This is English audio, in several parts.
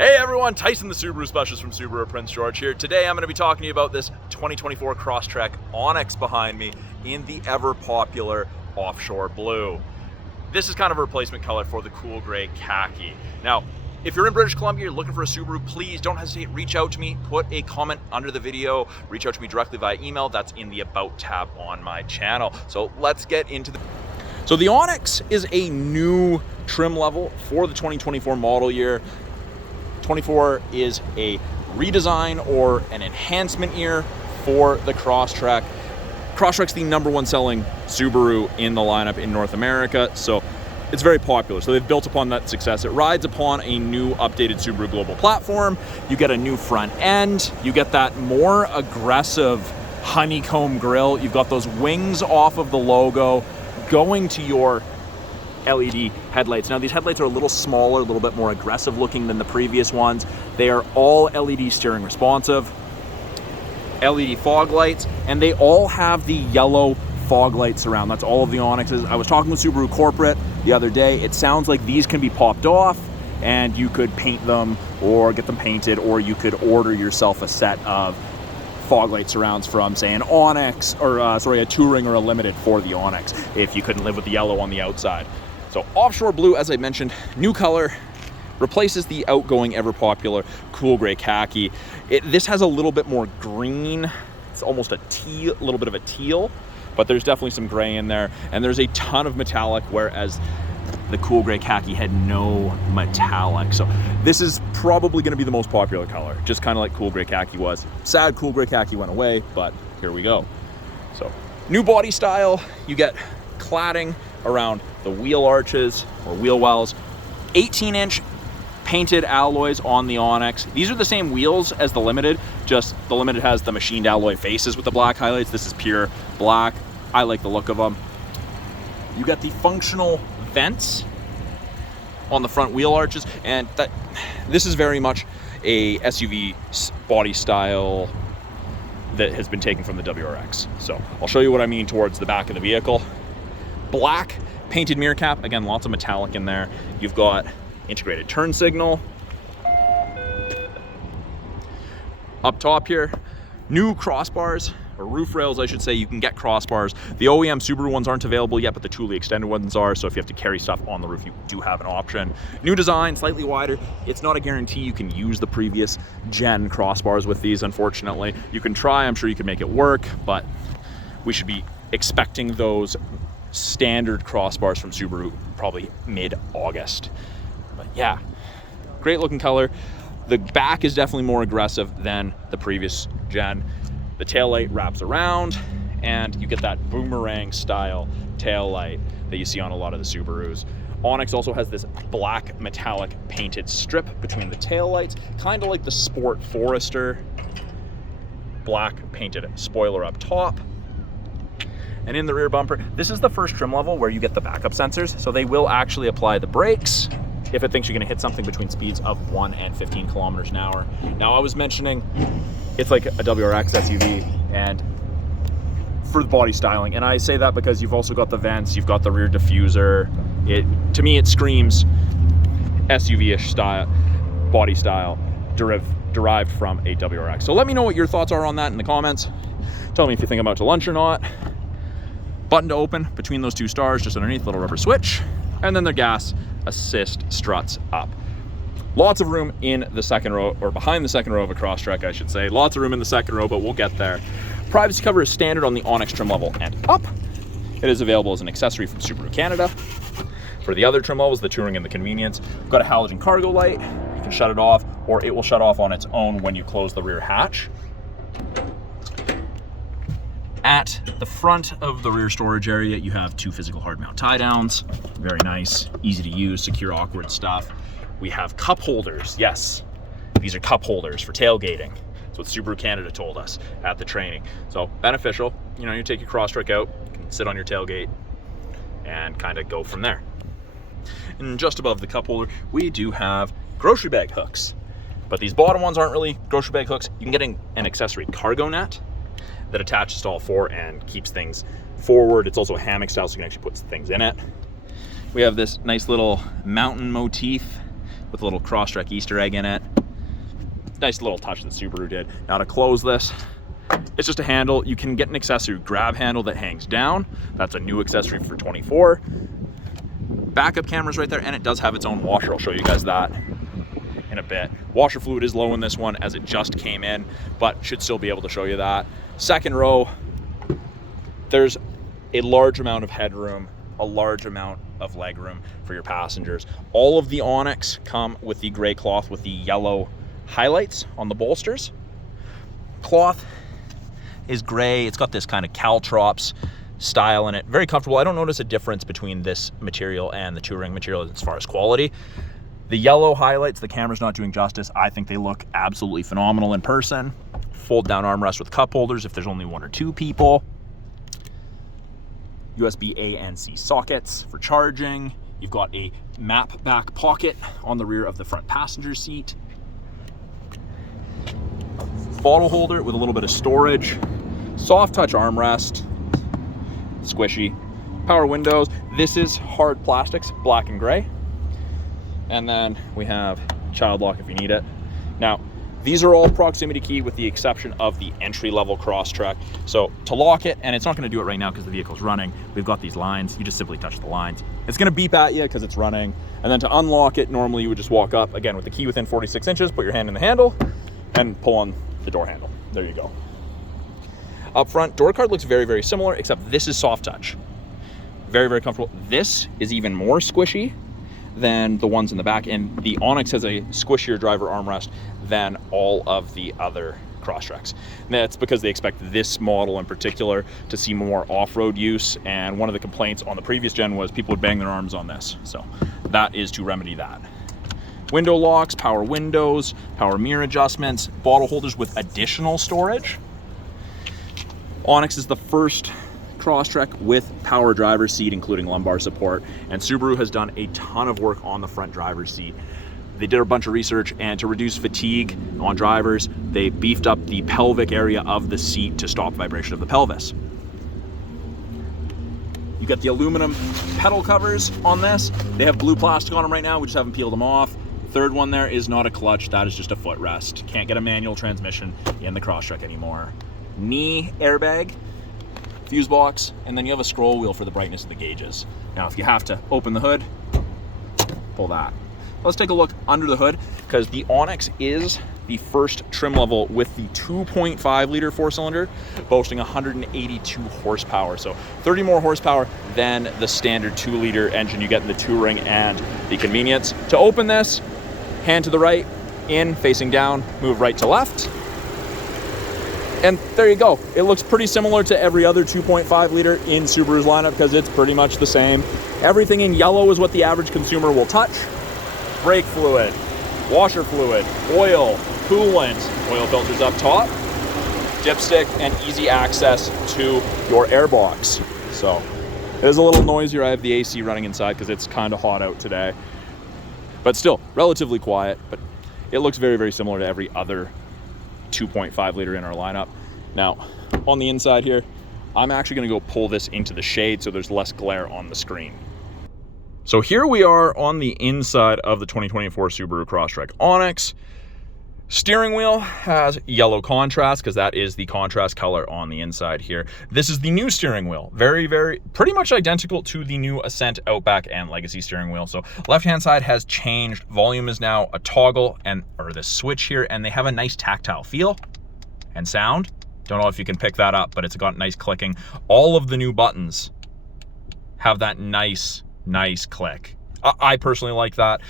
Hey everyone, Tyson the Subaru Specialist from Subaru Prince George here. Today I'm going to be talking to you about this 2024 Crosstrek Onyx behind me in the ever popular Offshore Blue. This is kind of a replacement color for the cool gray khaki. Now, if you're in British Columbia, you're looking for a Subaru, please don't hesitate, reach out to me, put a comment under the video, reach out to me directly via email. That's in the About tab on my channel. So let's get into So the Onyx is a new trim level for the 2024 model year. 24 is a redesign or an enhancement year for the Crosstrek. Crosstrek's the #1 selling Subaru in the lineup in North America, so it's very popular. So they've built upon that success. It rides upon a new updated Subaru global platform. You get a new front end. You get that more aggressive honeycomb grille. You've got those wings off of the logo going to your LED headlights. Now these headlights are a little smaller, a little bit more aggressive looking than the previous ones. They are all LED steering responsive, LED fog lights, and they all have the yellow fog light surround. That's all of the Onyxes. I was talking with Subaru Corporate the other day. It sounds like these can be popped off and you could paint them or get them painted, or you could order yourself a set of fog light surrounds from, say, an Onyx or a Touring or a Limited for the Onyx if you couldn't live with the yellow on the outside. So Offshore Blue, as I mentioned, new color, replaces the outgoing ever popular cool gray khaki. This has a little bit more green. It's almost a teal, a little bit of a teal, but there's definitely some gray in there, and there's a ton of metallic, whereas the cool gray khaki had no metallic. So this is probably going to be the most popular color, just kind of like cool gray khaki was. Sad cool gray khaki went away, but here we go. So new body style, you get cladding around the wheel arches or wheel wells, 18-inch painted alloys on the Onyx. These are the same wheels as the Limited, just the Limited has the machined alloy faces with the black highlights. This is pure black. I like the look of them. You got the functional vents on the front wheel arches, and this is very much a SUV body style that has been taken from the WRX. So I'll show you what I mean towards the back of the vehicle. Black painted mirror cap, again, lots of metallic in there. You've got integrated turn signal. Up top here, new crossbars, or roof rails, I should say. You can get crossbars. The OEM Subaru ones aren't available yet, but the Thule extended ones are, so if you have to carry stuff on the roof, you do have an option. New design, slightly wider. It's not a guarantee you can use the previous gen crossbars with these, unfortunately. You can try, I'm sure you can make it work, but we should be expecting those standard crossbars from Subaru probably mid-August. But yeah, great looking color. The back is definitely more aggressive than the previous gen. The taillight wraps around and you get that boomerang style taillight that you see on a lot of the Subarus. Onyx also has this black metallic painted strip between the taillights, kind of like the Sport Forester. Black painted spoiler up top. And in the rear bumper, this is the first trim level where you get the backup sensors, so they will actually apply the brakes if it thinks you're going to hit something between speeds of 1 and 15 kilometers an hour. Now, I was mentioning it's like a WRX SUV and for the body styling, and I say that because you've also got the vents, you've got the rear diffuser. To me, it screams SUV-ish style, body style, derived from a WRX. So let me know what your thoughts are on that in the comments. Tell me if you think I'm out to lunch or not. Button to open between those two stars, just underneath, little rubber switch, and then the gas assist struts up. Lots of room in the second row, or behind the second row of a Crosstrek, I should say. Lots of room in the second row, but we'll get there. Privacy cover is standard on the Onyx trim level and up. It is available as an accessory from Subaru Canada. For the other trim levels, the Touring and the Convenience, we've got a halogen cargo light. You can shut it off, or it will shut off on its own when you close the rear hatch. At the front of the rear storage area, you have 2 physical hard mount tie downs. Very nice, easy to use, secure, awkward stuff. We have cup holders. Yes, these are cup holders for tailgating. That's what Subaru Canada told us at the training. So beneficial. You know, you take your Crosstrek out, you can sit on your tailgate and kind of go from there. And just above the cup holder, we do have grocery bag hooks. But these bottom ones aren't really grocery bag hooks. You can get an accessory cargo net that attaches to all four and keeps things forward. It's also a hammock style, so you can actually put things in it. We have this nice little mountain motif with a little Crosstrek Easter egg in it. Nice little touch that Subaru did. Now to close this, it's just a handle. You can get an accessory grab handle that hangs down. That's a new accessory for 24. Backup cameras right there, and it does have its own washer. I'll show you guys that in a bit. Washer fluid is low in this one as it just came in, but should still be able to show you that. Second row, there's a large amount of headroom, a large amount of legroom for your passengers. All of the Onyx come with the gray cloth with the yellow highlights on the bolsters. Cloth is gray. It's got this kind of caltrops style in it. Very comfortable. I don't notice a difference between this material and the touring material as far as quality. The yellow highlights, the camera's not doing justice. I think they look absolutely phenomenal in person. Fold down armrest with cup holders if there's only 1 or 2 people. USB A and C sockets for charging. You've got a map back pocket on the rear of the front passenger seat. Bottle holder with a little bit of storage. Soft touch armrest. Squishy. Power windows. This is hard plastics, black and gray. And then we have child lock if you need it. Now, these are all proximity key with the exception of the entry-level Crosstrek. So to lock it, and it's not going to do it right now because the vehicle's running, we've got these lines. You just simply touch the lines. It's going to beep at you because it's running. And then to unlock it, normally you would just walk up, again, with the key within 46 inches, put your hand in the handle, and pull on the door handle. There you go. Up front, door card looks very, very similar, except this is soft touch. Very, very comfortable. This is even more squishy than the ones in the back, and the Onyx has a squishier driver armrest than all of the other Crosstreks. That's because they expect this model in particular to see more off-road use, and one of the complaints on the previous gen was people would bang their arms on this. So that is to remedy that. Window locks, power windows, power mirror adjustments, bottle holders with additional storage. Onyx is the first Crosstrek with power driver's seat, including lumbar support, and Subaru has done a ton of work on the front driver's seat. They did a bunch of research, and to reduce fatigue on drivers, they beefed up the pelvic area of the seat to stop vibration of the pelvis. You got the aluminum pedal covers on this. They have blue plastic on them right now. We just haven't peeled them off. Third one there is not a clutch. That is just a footrest. Can't get a manual transmission in the Crosstrek anymore. Knee airbag, fuse box, and then you have a scroll wheel for the brightness of the gauges. Now, if you have to open the hood, pull that. Let's take a look under the hood, because the Onyx is the first trim level with the 2.5 liter 4-cylinder, boasting 182 horsepower. So 30 more horsepower than the standard 2 liter engine you get in the Touring and the Convenience. To open this, hand to the right, in, facing down, move right to left. And there you go. It looks pretty similar to every other 2.5 liter in Subaru's lineup because it's pretty much the same. Everything in yellow is what the average consumer will touch. Brake fluid, washer fluid, oil, coolant, oil filters up top, dipstick, and easy access to your airbox. So it is a little noisier. I have the AC running inside because it's kind of hot out today. But still, relatively quiet, but it looks very, very similar to every other 2.5 liter in our lineup. Now, on the inside here, I'm actually gonna go pull this into the shade so there's less glare on the screen. So here we are on the inside of the 2024 Subaru Crosstrek Onyx. Steering wheel has yellow contrast because that is the contrast color on the inside here. This is the new steering wheel. Very, pretty much identical to the new Ascent, Outback, and Legacy steering wheel. So left-hand side has changed. Volume is now a toggle or the switch here, and they have a nice tactile feel and sound. Don't know if you can pick that up, but it's got nice clicking. All of the new buttons have that nice click. I personally like that.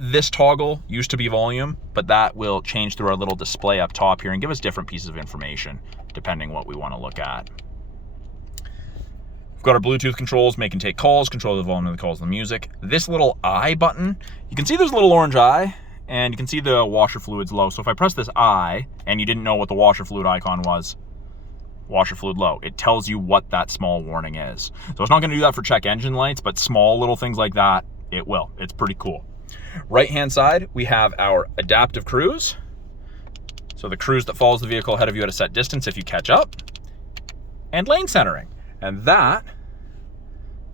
This toggle used to be volume, but that will change through our little display up top here and give us different pieces of information depending what we want to look at. We've got our Bluetooth controls, make and take calls, control the volume of the calls and the music. This little I button, you can see there's a little orange eye, and you can see the washer fluid's low. So if I press this I, and you didn't know what the washer fluid icon was, washer fluid low, it tells you what that small warning is. So it's not going to do that for check engine lights, but small little things like that, it will. It's pretty cool. Right hand side, we have our adaptive cruise. So the cruise that follows the vehicle ahead of you at a set distance if you catch up. And lane centering. And that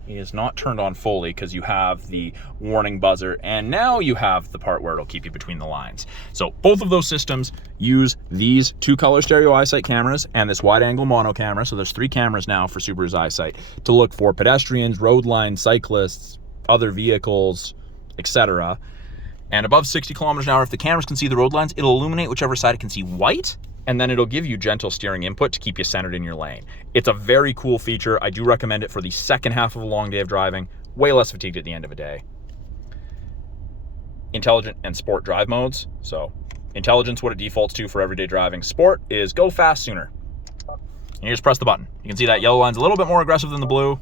is not turned on fully because you have the warning buzzer, and now you have the part where it'll keep you between the lines. So both of those systems use these 2-color stereo EyeSight cameras and this wide-angle mono camera. So there's 3 cameras now for Subaru's EyeSight to look for pedestrians, road lines, cyclists, other vehicles, etc. And above 60 kilometers an hour, if the cameras can see the road lines, it'll illuminate whichever side it can see white, and then it'll give you gentle steering input to keep you centered in your lane. It's a very cool feature. I do recommend it for the second half of a long day of driving. Way less fatigued at the end of a day. Intelligent and sport drive modes. So intelligence, what it defaults to for everyday driving. Sport is go fast sooner. And you just press the button. You can see that yellow line's a little bit more aggressive than the blue.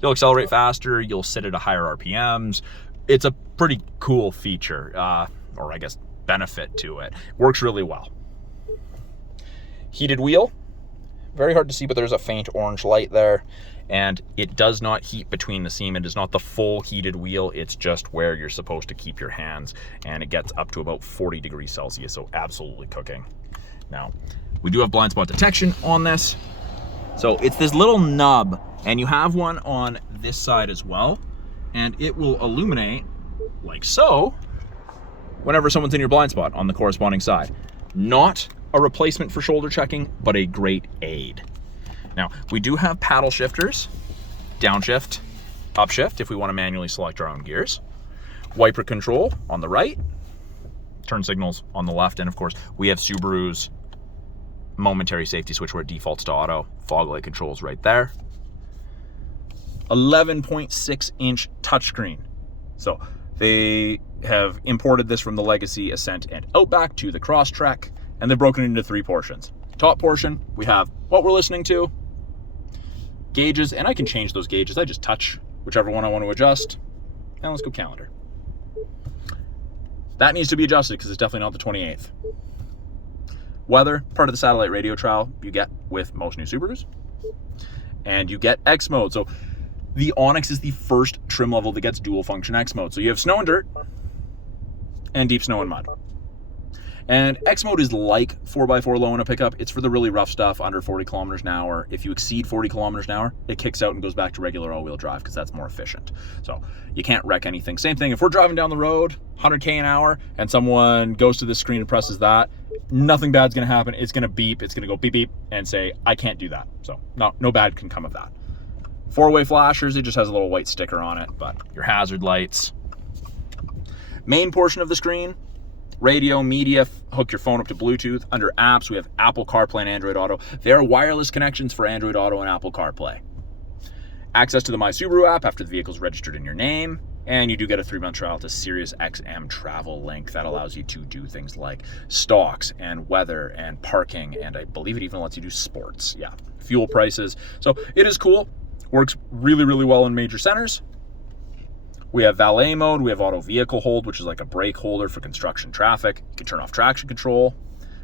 You'll accelerate faster. You'll sit at a higher RPMs. It's a pretty cool feature, or I guess benefit to it. Works really well. Heated wheel, very hard to see, but there's a faint orange light there, and it does not heat between the seam. It is not the full heated wheel, it's just where you're supposed to keep your hands, and it gets up to about 40 degrees Celsius, so absolutely cooking. Now, we do have blind spot detection on this, so it's this little nub, and you have one on this side as well, and it will illuminate like so whenever someone's in your blind spot on the corresponding side. Not a replacement for shoulder checking, but a great aid. Now, we do have paddle shifters, downshift, upshift if we want to manually select our own gears, wiper control on the right, turn signals on the left, and of course, we have Subaru's momentary safety switch where it defaults to auto, fog light controls right there. 11.6-inch touchscreen. So they have imported this from the Legacy, Ascent, and Outback to the Crosstrek, and they've broken it into 3 portions. Top portion, we have what we're listening to, gauges, and I can change those gauges. I just touch whichever one I want to adjust. And let's go calendar. That needs to be adjusted because it's definitely not the 28th. Weather, part of the satellite radio trial you get with most new Subarus. And you get X mode. So the Onyx is the first trim level that gets dual function X mode. So you have snow and dirt and deep snow and mud. And X mode is like 4x4 low in a pickup. It's for the really rough stuff under 40 kilometers an hour. If you exceed 40 kilometers an hour, it kicks out and goes back to regular all-wheel drive because that's more efficient. So you can't wreck anything. Same thing, if we're driving down the road, 100K an hour, and someone goes to this screen and presses that, nothing bad's gonna happen. It's gonna beep, it's gonna go beep beep and say, I can't do that. So no bad can come of that. 4-way flashers, it just has a little white sticker on it, but your hazard lights. Main portion of the screen, radio, media, hook your phone up to Bluetooth. Under apps, we have Apple CarPlay and Android Auto. There are wireless connections for Android Auto and Apple CarPlay. Access to the My Subaru app after the vehicle's registered in your name. And you do get a 3-month trial to Sirius XM Travel Link that allows you to do things like stocks and weather and parking, and I believe it even lets you do sports. Yeah, fuel prices. So it is cool. Works really, really well in major centers. We have valet mode, we have auto vehicle hold, which is like a brake holder for construction traffic. You can turn off traction control.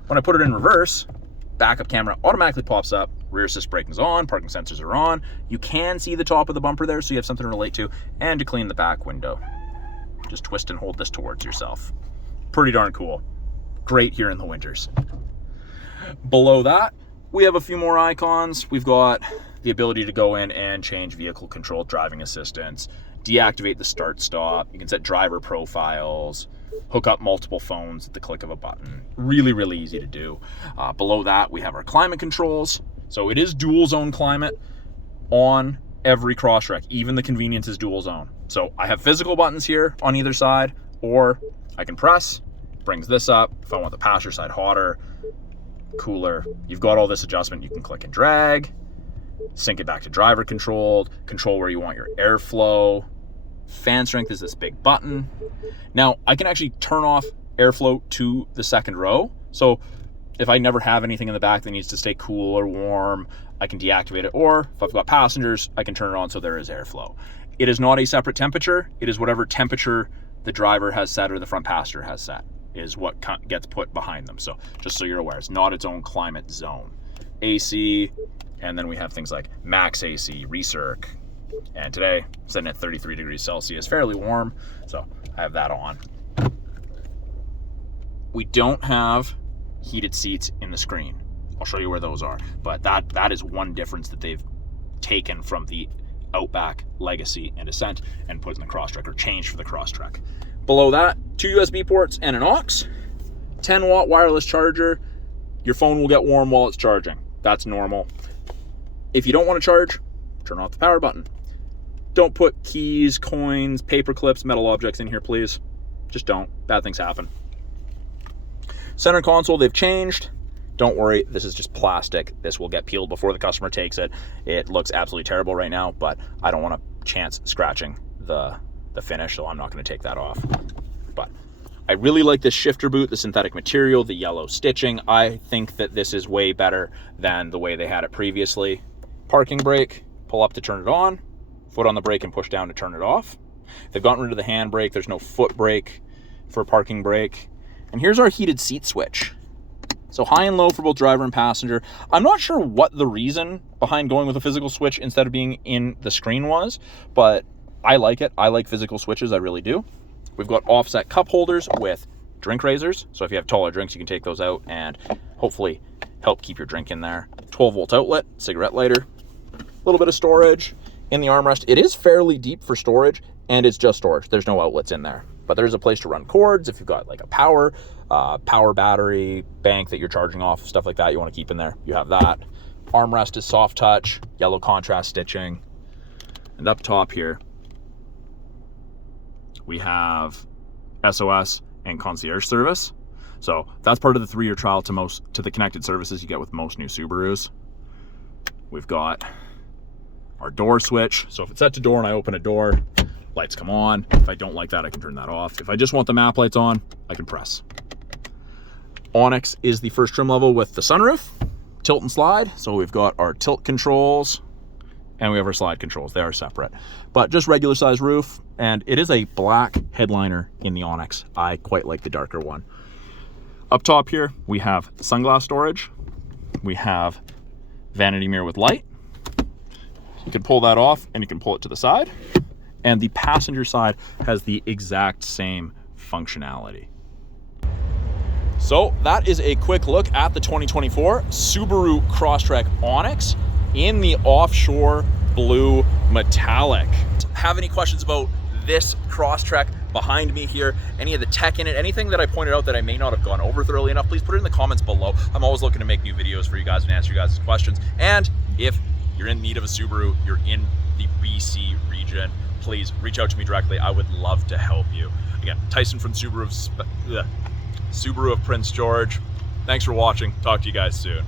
When I put it in reverse, backup camera automatically pops up, rear assist braking's on, parking sensors are on. You can see the top of the bumper there, so you have something to relate to, and to clean the back window. Just twist and hold this towards yourself. Pretty darn cool. Great here in the winters. Below that, we have a few more icons. We've got the ability to go in and change vehicle control, driving assistance, deactivate the start stop. You can set driver profiles, hook up multiple phones at the click of a button. Really, really easy to do. Below that, we have our climate controls. So it is dual zone climate on every Crosstrek. Even the convenience is dual zone. So I have physical buttons here on either side, or I can press, brings this up. If I want the passenger side hotter, cooler, you've got all this adjustment. You can click and drag, sync it back to driver controlled, control where you want your airflow. Fan strength is this big button. Now I can actually turn off airflow to the second row. So if I never have anything in the back that needs to stay cool or warm, I can deactivate it. Or if I've got passengers, I can turn it on so there is airflow. It is not a separate temperature. It is whatever temperature the driver has set or the front passenger has set is what gets put behind them. So just so you're aware, it's not its own climate zone. AC, and then we have things like max AC, recirc. And today, sitting at 33 degrees Celsius, fairly warm, so I have that on. We don't have heated seats in the screen. I'll show you where those are, but that is one difference that they've taken from the Outback, Legacy, and Ascent, and put in the Crosstrek, or change for the Crosstrek. Below that, 2 USB ports and an aux, 10-watt wireless charger. Your phone will get warm while it's charging. That's normal. If you don't want to charge, turn off the power button. Don't put keys, coins, paper clips, metal objects in here, please. Just don't. Bad things happen. Center console, they've changed. Don't worry, this is just plastic. This will get peeled before the customer takes it. It looks absolutely terrible right now, but I don't want a chance scratching the finish, so I'm not going to take that off. But I really like this shifter boot, the synthetic material, the yellow stitching. I think that this is way better than the way they had it previously. Parking brake, pull up to turn it on, foot on the brake and push down to turn it off. They've gotten rid of the hand brake. There's no foot brake for parking brake. And here's our heated seat switch. So high and low for both driver and passenger. I'm not sure what the reason behind going with a physical switch instead of being in the screen was, but I like it. I like physical switches, I really do. We've got offset cup holders with drink raisers. So if you have taller drinks, you can take those out and hopefully help keep your drink in there. 12-volt outlet, cigarette lighter, a little bit of storage in the armrest. It is fairly deep for storage, and it's just storage. There's no outlets in there, but there's a place to run cords. If you've got like a power battery bank that you're charging off, stuff like that you want to keep in there, you have that. Armrest is soft touch, yellow contrast stitching. And up top here, we have SOS and concierge service. So that's part of the 3-year trial to the connected services you get with most new Subarus. We've got our door switch. So if it's set to door and I open a door, lights come on. If I don't like that, I can turn that off. If I just want the map lights on, I can press. Onyx is the first trim level with the sunroof, tilt and slide. So we've got our tilt controls and we have our slide controls. They are separate, but just regular size roof. And it is a black headliner in the Onyx. I quite like the darker one. Up top here, we have sunglass storage. We have vanity mirror with light. You can pull that off and you can pull it to the side. And the passenger side has the exact same functionality. So that is a quick look at the 2024 Subaru Crosstrek Onyx in the offshore blue metallic. Have any questions about this Crosstrek behind me here, any of the tech in it, anything that I pointed out that I may not have gone over thoroughly enough, please put it in the comments below. I'm always looking to make new videos for you guys and answer you guys' questions. And if you're in need of a Subaru, you're in the BC region, please reach out to me directly. I would love to help you. Again, Tyson from Subaru of Prince George. Thanks for watching. Talk to you guys soon.